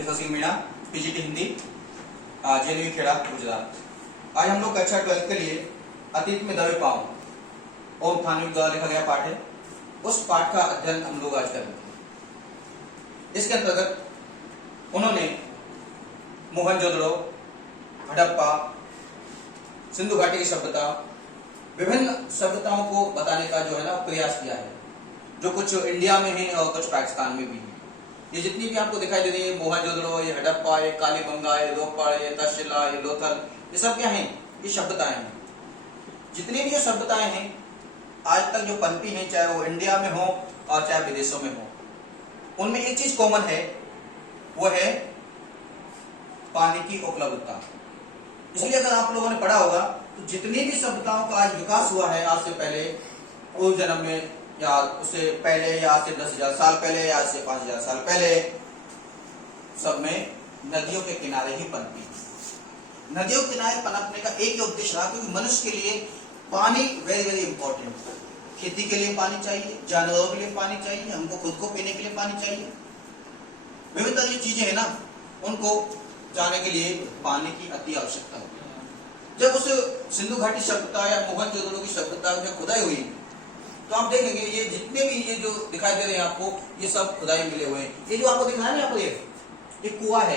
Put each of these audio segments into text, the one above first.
Keshav Singh Meena, PGT Hindi, JNU Kheda Gujarat. आज हम लोग कक्षा 12 के लिए अतीत में दबे पांव ओम थानवी द्वारा लिखा गया पाठ है, उस पाठ का अध्ययन हम लोग आज करेंगे। इसके अंतर्गत उन्होंने मोहनजोदड़ो, हड़प्पा, सिंधु घाटी की सभ्यता, विभिन्न सभ्यताओं को बताने का जो है ना प्रयास किया है, जो कुछ इंडिया में है और कुछ पाकिस्तान में भी है। ये जितनी भी आपको दिखाई दे रही है, मोहनजोदड़ो, ये हड़प्पा, ये कालीबंगा, ये रोपड़, ये तक्षशिला, ये लोथल, ये सब क्या है? ये सभ्यताएं हैं। जितनी भी ये सभ्यताएं हैं आज तक जो पनपी हैं, चाहे वो इंडिया में हो और चाहे विदेशों में हो, उनमें एक चीज कॉमन है, वो है पानी की उपलब्धता। इसलिए अगर आप लोगों ने पढ़ा होगा तो जितनी भी सभ्यताओं का आज विकास हुआ है, आज से पहले पूर्व जन्म में या उससे पहले या आज से 10,000 साल पहले या आज से 5,000 साल पहले, सब में नदियों के किनारे ही पनपी। नदियों के किनारे पनपने का एक ही उद्देश्य रहा, क्योंकि मनुष्य के लिए पानी वेरी वेरी इंपॉर्टेंट। खेती के लिए पानी चाहिए, जानवरों के लिए पानी चाहिए, हमको खुद को पीने के लिए पानी चाहिए। विभिन्न तरह की चीजें है ना, उनको जाने के लिए पानी की अति आवश्यकता होती है। जब उस सिंधु घाटी सभ्यता या मोहनजोदड़ो की सभ्यता में खुदाई हुई तो आप देखेंगे ये जितने भी ये जो दिखाई दे रहे हैं आपको, ये सब खुदाई मिले हुए हैं। ये जो आपको दिख रहा है ना, आपको ये कुआं है,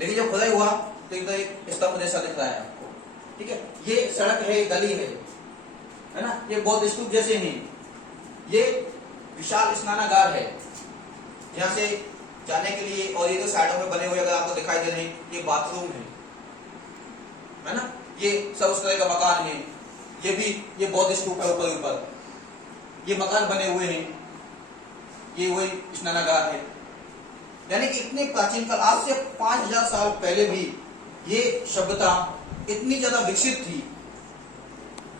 लेकिन जब खुदाई हुआ तो इधर एक स्तंभ जैसा दिख रहा है आपको, ठीक है। ये सड़क है, गली है ना, ये बौद्ध स्तूप जैसे हैं। ये विशाल स्नानागार है, यहाँ से जाने के लिए, और ये जो साइडों में बने हुए अगर आपको दिखाई दे रहे हैं, ये बाथरूम है ना, ये सब उस तरह का मकान है। ये भी ये बौद्ध स्तूप है, ऊपर ये मकान बने हुए हैं, ये वही स्नानागार है। यानी कि इतने प्राचीन काल, आज से 5,000 साल पहले भी ये सभ्यता इतनी ज्यादा विकसित थी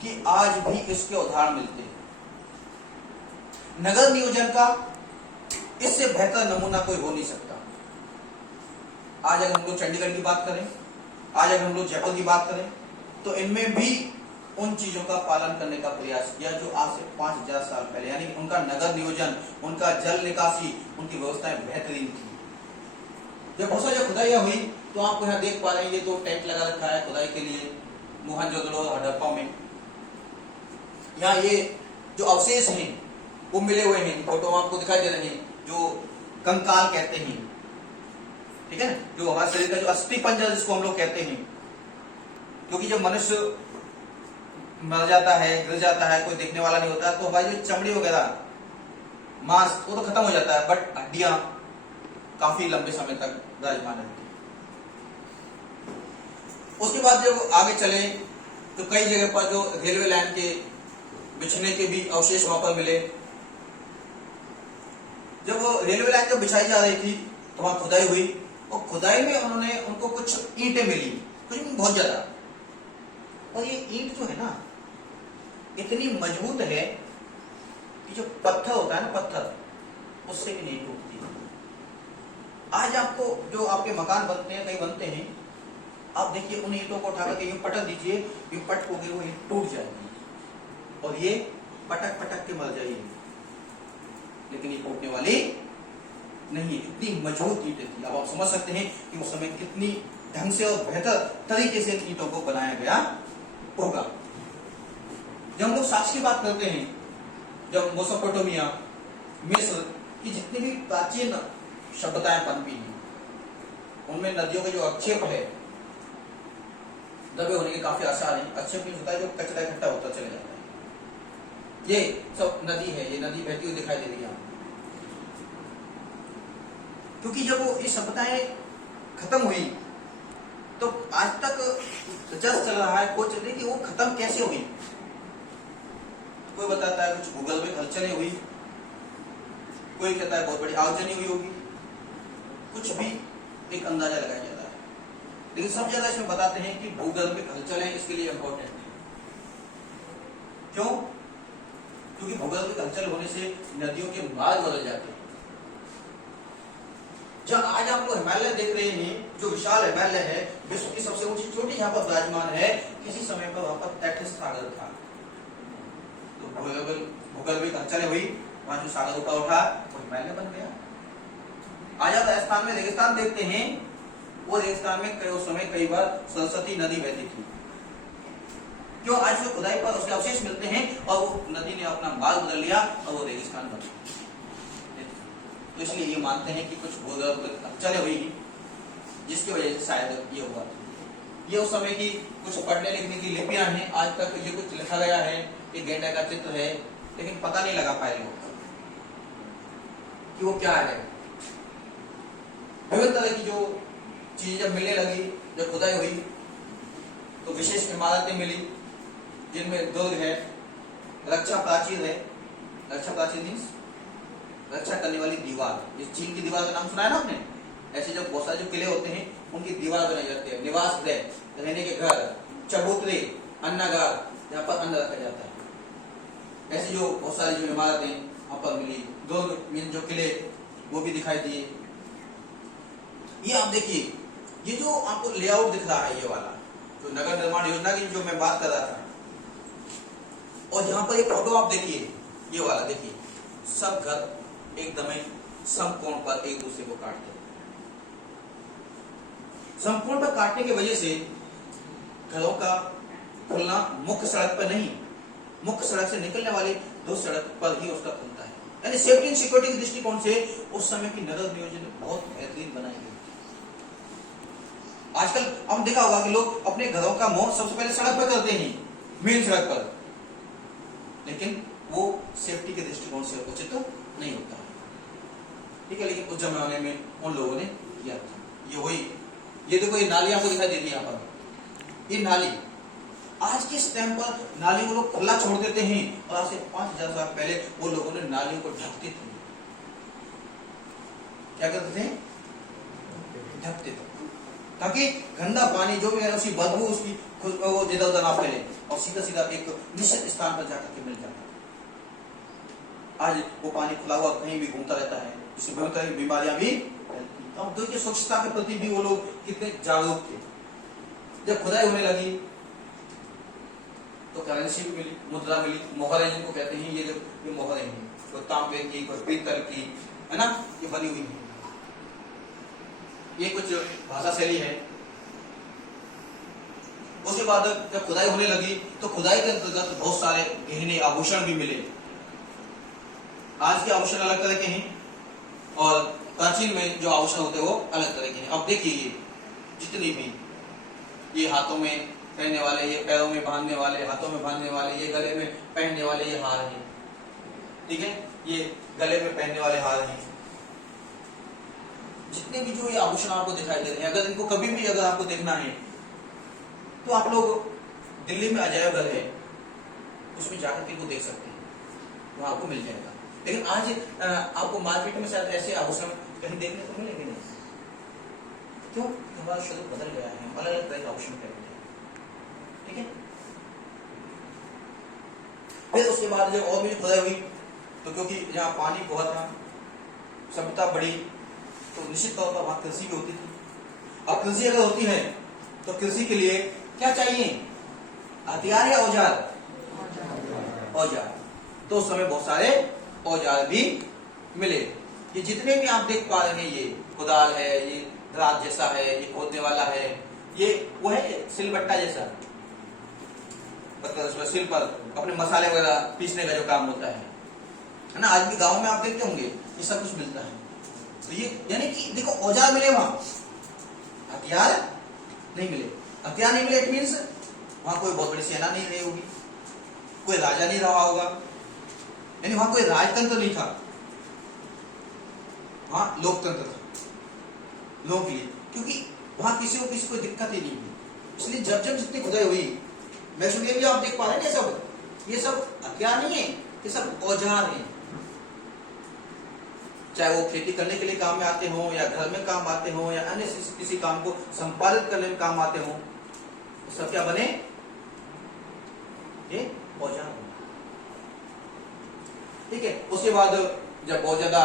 कि आज भी इसके उदाहरण मिलते हैं। नगर नियोजन का इससे बेहतर नमूना कोई हो नहीं सकता। आज अगर हम लोग चंडीगढ़ की बात करें, आज अगर हम लोग जयपुर की बात करें, तो इनमें भी उन चीजों का पालन करने का प्रयास किया जो आज से 5,000 साल पहले, यानी उनका नगर नियोजन, उनका जल निकासी, उनकी व्यवस्थाएं बेहतरीन थी। जब बहुत सारी खुदाइयां हुई तो आपको यहाँ देख पा रहे हैं, ये तो टेंट लगा रखा है खुदाई के लिए मोहनजोदड़ो हड़प्पा में। यहाँ ये जो अवशेष हैं वो मिले हुए हैं, फोटो आपको दिखाई दे रहे हैं, जो कंकाल कहते हैं, ठीक है, जो हमारे शरीर का जो अस्थि पंजर जिसको हम लोग कहते हैं। क्योंकि जब मनुष्य मर जाता है, गिर जाता है, कोई देखने वाला नहीं होता, तो हमारी जो चमड़ी वगैरह, मांस, वो तो खत्म हो जाता है, बट हड्डियां काफी लंबे समय तक विराजमान रहती है। उसके बाद जब आगे चले तो कई जगह पर जो रेलवे लाइन के बिछने के भी अवशेष वहां पर मिले। जब वो रेलवे लाइन जब बिछाई जा रही थी तो वहां खुदाई हुई, और खुदाई में उन्होंने उनको कुछ ईंटें मिली, कुछ बहुत ज्यादा, और ये ईंट जो है ना इतनी मजबूत है कि जो पत्थर होता है ना, पत्थर उससे भी नहीं टूटती। आज आपको जो आपके मकान बनते हैं, कहीं बनते हैं, आप देखिए उन ईंटों को उठा करके यूं पटक दीजिए, यूं पटकोगे वो ईंट टूट जाएगी और ये पटक पटक के मर जाएगी, लेकिन ये टूटने वाली नहीं, इतनी मजबूत ईंटें थी। अब आप समझ सकते हैं कि उस समय कितनी ढंग से और बेहतर तरीके से इन ईंटों को बनाया गया होगा। जब हम लोग साक्ष्य की बात करते हैं, जब मेसोपोटामिया, मिस्र की जितनी भी प्राचीन सभ्यताएं पनपी हैं, उनमें नदियों के जो अक्षेप है दबे होने के काफी आसार हैं। अक्षेप होता है जो कचरा इकट्ठा होता चले जाता है। ये सब नदी है, ये नदी बहती हुई दिखाई दे रही है। क्योंकि जब वो ये सभ्यताएं खत्म हुई तो आज तक चर्चा चल रहा है, खोज चल रही कि वो खत्म कैसे हुई। कोई बताता है कुछ भूगोल में हलचलें हुई, कोई कहता है बहुत बड़ी आगजनी हुई होगी, कुछ भी एक अंदाजा लगाया जाता है, लेकिन सब ज्यादा इसमें बताते हैं कि भूगर्भिक हलचलें इसके लिए इंपॉर्टेंट है। क्यों? क्योंकि भूगर्भिक हलचल होने से नदियों के मार्ग बदल जाते हैं। जहाँ आज आप लोग हिमालय देख रहे हैं, जो विशाल हिमालय है, विश्व की सबसे ऊंची चोटी यहाँ पर विराजमान है, किसी समय पर वहां पर तैथिस सागर था। तो भूगर्भिक हलचलें हुई, वहां जो सागर ऊपर उठा वो हिमालय बन गया। आज आप राजस्थान में रेगिस्तान देखते हैं, वो रेगिस्तान में उस समय कई बार सरस्वती नदी बहती थी। क्यों? आज जो खुदाई पर उसके अवशेष मिलते हैं और वो नदी ने अपना मार्ग बदल लिया और वो रेगिस्तान बन गया। तो इसलिए ये मानते हैं कि कुछ भूगर्भ चले हुई, जिसकी वजह से शायद ये हुआ। ये उस समय की कुछ पढ़ने लिखने की लिपियां हैं, आज तक ये कुछ लिखा गया है, एक गेंडा का चित्र है, लेकिन पता नहीं लगा पाए लोग कि वो क्या है। विभिन्न तरह की जो चीजें जब मिलने लगी, जब खुदाई हुई, तो विशेष इमारतें मिली, जिनमें दुर्ग है, रक्षा प्राचीर है। रक्षा प्राचीर मीन्स रक्षा करने वाली दीवार। इस चीन की दीवार का नाम सुना है ना आपने? ऐसे जो बहुत सारे जो किले होते हैं, उनकी दीवार बनाई जाती है। निवास गृह, रहने के घर, चबूतरे, अन्नागार, जहाँ पर अन्न रखा जाता है। ऐसी जो बहुत सारी जो इमारतें वहां पर मिली, दुर्ग मीन जो किले, वो भी दिखाई दिए। ये आप देखिए, ये जो आपको लेआउट दिख रहा है, ये वाला जो नगर निर्माण योजना की जो मैं बात कर रहा था, और जहां पर ये फोटो आप देखिए, ये वाला देखिए, सब घर एकदम समकोण पर एक दूसरे को काटते हैं। समकोण पर काटने की वजह से घरों का खुलना मुख्य सड़क पर नहीं, मुख्य सड़क से निकलने वाली दो सड़क पर ही उसका खुलता है। यानी सेफ्टी एंड सिक्योरिटी के दृष्टिकोण से उस समय की नगर नियोजन बहुत बेहतरीन बनाई गई। आजकल हम देखा होगा कि लोग अपने घरों का मोड़ सबसे पहले सड़क पर करते हैं, मेन सड़क पर, लेकिन वो सेफ्टी के दृष्टिकोण से उचित नहीं होता है। ठीक है, लेकिन उस जमाने में उन लोगों ने किया था। ये वही, ये देखो, ये नाली आपको दिखाई देती है यहाँ पर, ये नाली। आज के इस टाइम पर नालियों को लोग खुला छोड़ देते हैं, और आज से 5000 साल पहले वो लोगों ने नालियों को ढकते थे। क्या करते थे? ढकते थे, ताकि गंदा पानी जो भी है, उसकी बदबू, उसकी वो इधर उधर ना फैले, और सीधा सीधा एक निश्चित स्थान पर जाकर के मिल जाता है। आज वो पानी खुला हुआ कहीं भी घूमता रहता है, इससे बहुत सारी बीमारियां भी फैलती हैं। अब देखिए, स्वच्छता के प्रति भी वो लोग कितने जागरूक थे। जब खुदाई होने लगी तो करेंसी भी मिली, मुद्रा मिली, मोहरें जिनको कहते हैं, ये मोहरें हैं, कोई तांबे की, कोई पीतल की, है ना, ये बनी हुई है। ये कुछ भाषा शैली है। उसके बाद जब खुदाई होने लगी तो खुदाई के अंतर्गत बहुत सारे गहने आभूषण भी मिले। आज के आभूषण अलग तरह के हैं, और प्राचीन में जो आभूषण होते हैं वो अलग तरह के हैं। अब देखिए, ये जितनी भी, ये हाथों में पहनने वाले, ये पैरों में बांधने वाले, हाथों में बांधने वाले, ये गले में पहनने वाले ये हार हैं। ठीक है, ये गले में पहनने वाले हार हैं। जितने भी जो ये आभूषण आपको दिखाई दे रहे हैं, अगर इनको कभी भी अगर आपको देखना है तो आप लोग दिल्ली में अजायब घर है, उसमें जाकर के इनको देख सकते हैं, वहां आपको मिल जाएगा। लेकिन आज आपको मार्केट में शायद ऐसे आभूषण कहीं देखने को मिलेंगे नहीं। क्यों? हमारा स्वरूप बदल गया है, अलग अलग तरह के आभूषण पहनते हैं। ठीक है, फिर उसके बाद जब और भी खुदाई हुई, तो क्योंकि जहाँ पानी बहुत था, सभ्यता बढ़ी, तो निश्चित तौर पर वहां कृषि भी होती थी। अब कृषि अगर होती है तो कृषि के लिए क्या चाहिए? हथियार या औजार? औजार। तो उस समय बहुत सारे औजार भी मिले। ये जितने भी आप देख पा रहे हैं, ये कुदाल है, ये दराज जैसा है, ये खोदने वाला है, ये वो है सिलबट्टा जैसा, मतलब उसमें सिल पर अपने मसाले वगैरह पीसने का जो काम होता है ना। आज भी गांव में आप देखते होंगे ये सब कुछ मिलता है। तो ये यानी कि देखो, औजार मिले वहां, हथियार नहीं मिले। हथियार नहीं मिले, इट मीन्स वहां कोई बहुत बड़ी सेना नहीं रही होगी, कोई राजा नहीं रहा होगा, यानी वहां कोई राजतंत्र नहीं था, वहां लोकतंत्र था लोगों के लिए, क्योंकि वहां किसी को दिक्कत ही नहीं हुई। इसलिए जब जब जितनी खुदाई हुई, मैं सुनिए भी आप देख पा रहे हैं, ये सब हथियार नहीं है, ये सब औजार हैं। चाहे वो खेती करने के लिए काम में आते हों, या घर में काम आते हों, या अन्य किसी काम को संपादित करने में काम आते हों, सब क्या बने? ये औजार। ठीक है, उसके बाद जब बहुत ज्यादा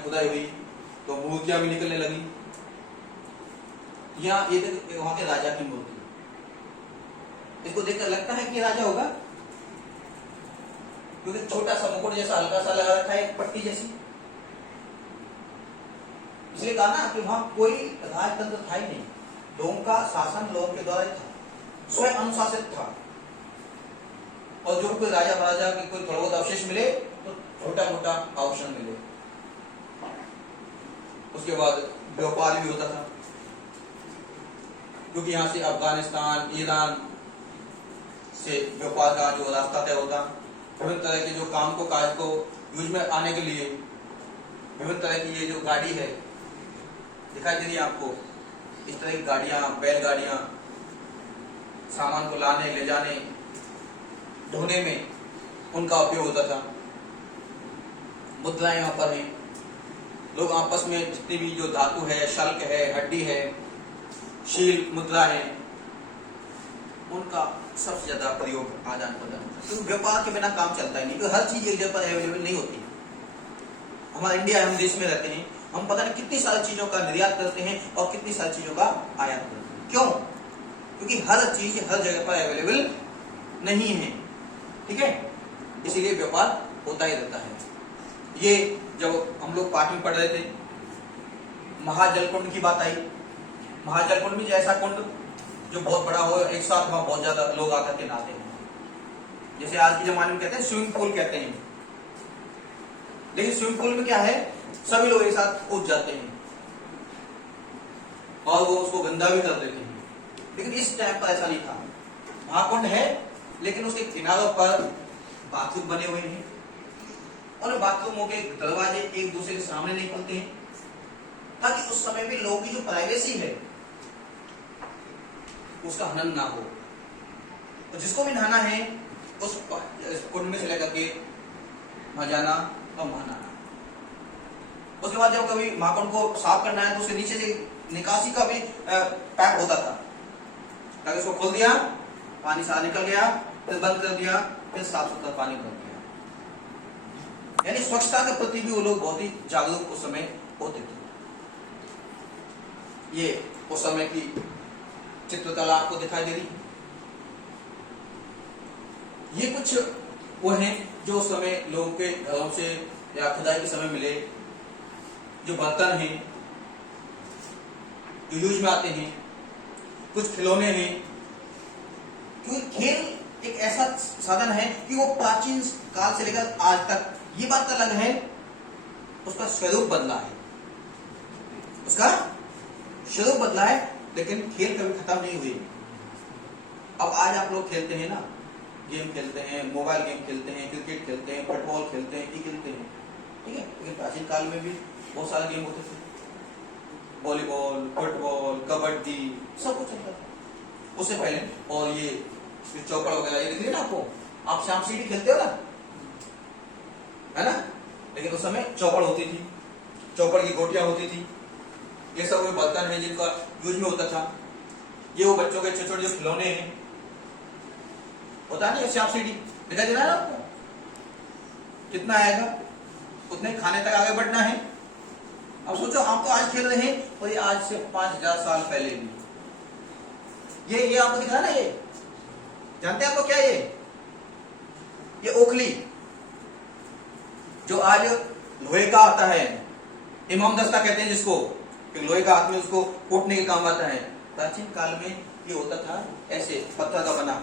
खुदाई हुई तो मूर्तियां भी निकलने लगी। यहाँ ये वहां के राजा की मूर्ति, इसको देखकर लगता है कि राजा होगा, क्योंकि छोटा सा मुकुट जैसा हल्का सा लगा रखा है, एक पट्टी जैसी। इसलिए कहा ना कि वहां कोई राजतंत्र था ही नहीं, लोगों का शासन लोगों के द्वारा ही था, स्वयं अनुशासित था। और जो कोई राजा महाराजा के कोई थोड़ा बहुत अवशेष मिले तो छोटा मोटा आभूषण मिले। उसके बाद व्यापार भी होता था, क्योंकि यहाँ से अफगानिस्तान, ईरान से व्यापार का जो रास्ता तय होता, विभिन्न तरह के जो काम को काज को यूज में आने के लिए विभिन्न तरह की ये जो गाड़ी है दिखाई दे रही है आपको, इस तरह की गाड़ियां, बैलगाड़ियां, सामान को लाने ले जाने ढोने में उनका उपयोग होता था। मुद्राएं यहाँ पर हैं, लोग आपस में जितनी भी जो धातु है, शल्क है, हड्डी है, शील मुद्रा है, उनका सबसे ज्यादा प्रयोग आदान प्रदान, क्योंकि व्यापार के बिना काम चलता ही नहीं, क्योंकि हर चीज एक जगह पर अवेलेबल नहीं होती। हमारा इंडिया, हम देश में रहते हैं, हम पता नहीं कितनी सारी चीजों का निर्यात करते हैं और कितनी सारी चीजों का आयात करते हैं। क्यों? क्योंकि हर चीज हर जगह पर अवेलेबल नहीं है, ठीक है, इसीलिए व्यापार होता ही रहता है। ये जब हम लोग पाठ में पढ़ रहे थे, महाजल कुंड की बात आई। महाजल कुंड में ऐसा कुंड जो बहुत बड़ा हो, एक साथ वहां बहुत ज्यादा लोग आकर के नहाते हैं, जैसे आज के जमाने में कहते हैं स्विमिंग पूल कहते हैं, लेकिन स्विमिंग पूल में क्या है, सभी लोग एक साथ कूद जाते हैं और वो उसको गंदा भी कर देते हैं। लेकिन इस टाइम पर ऐसा नहीं था, महाकुंड है लेकिन उसके किनारों पर बाथरूम बने हुए हैं और बाथरूमों के दरवाजे एक दूसरे के सामने नहीं खुलते हैं, ताकि उस समय भी लोगों की जो प्राइवेसी है उसका हनन ना हो। तो जिसको भी नहाना है उस कुंड में से लेकर के वहां जाना और नहाना। उसके बाद जब कभी महाकुंड को साफ करना है तो उसके नीचे से निकासी का भी पैप होता था, ताकि उसको खोल दिया, पानी सारा निकल गया, फिर बंद कर दिया, फिर साफ सुथरा पानी भर दिया। यानी स्वच्छता के प्रति भी वो लोग बहुत ही जागरूक उस समय होते थे। ये उस समय की चित्रकला आपको दिखाई दे रही। ये कुछ वो हैं जो उस समय लोगों के घरों से या खुदाई के समय मिले, जो बर्तन हैं जो यूज में आते हैं, कुछ खिलौने हैं, क्योंकि खेल एक ऐसा साधन है कि वो प्राचीन काल से लेकर आज तक, ये बात अलग है उसका स्वरूप बदला है, उसका स्वरूप बदला है, लेकिन खेल कभी खत्म नहीं हुई। अब आज आप लोग खेलते हैं ना, गेम खेलते हैं, मोबाइल गेम खेलते हैं, क्रिकेट खेलते हैं, फुटबॉल खेलते हैं, ये खेलते हैं, ठीक है, लेकिन प्राचीन काल में भी बहुत सारे गेम होते थे, वॉलीबॉल, फुटबॉल, कबड्डी, सब कुछ चलता था उससे पहले। और ये चौपड़ वगैरह ये दिख रही है ना आपको, आप शाम सीढ़ी खेलते हो ना, है ना, लेकिन उस समय चौपड़ होती थी, चौपड़ की गोटियां होती थी, ये सब वो बर्तन है जिनका यूज में होता था। ये वो बच्चों के छोटे छोटे जो खिलौने हैं, होता नहीं शाम सीढ़ी दिखाई दे रहा है ना आपको, कितना आएगा उतने खाने तक आगे बढ़ना है। अब सोचो आप तो आज खेल रहे हैं और ये आज से 5000 साल पहले भी ये आपको दिख रहा है ना, ये जानते हैं आपको क्या ये ओखली जो आज लोहे का आता है, इमाम दस्ता कहते हैं जिसको, लोहे का हाथ में उसको कूटने के काम आता है। प्राचीन काल में ये होता था ऐसे पत्थर का बना,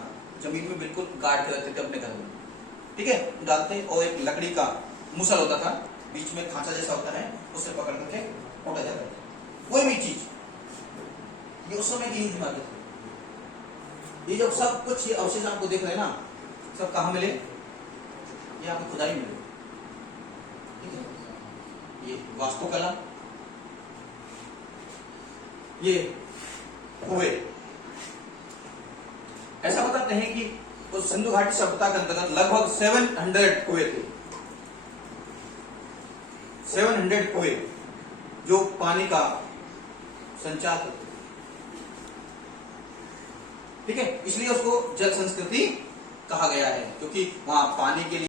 जमीन में बिल्कुल गाड़ के रखते थे अपने घर में, ठीक है, डालते और एक लकड़ी का मुसल होता था, बीच में खांचा जैसा होता है, उससे पकड़ करके कूटा जाता था। कोई भी चीज ये उस समय की यूज में आते थे। ये जब सब कुछ ये अवशेष आपको देख रहे हैं ना, सब कहाँ मिले, ये आपको खुदाई मिले, ठीक है, ये वास्तुकला, ये कुएं। ऐसा बताते हैं कि उस सिंधु घाटी सभ्यता के अंतर्गत लगभग 700 कुएं थे, 700 कुएं जो पानी का संचार करते, ठीक है, इसलिए उसको जल संस्कृति कहा गया है, क्योंकि वहां पानी के लिए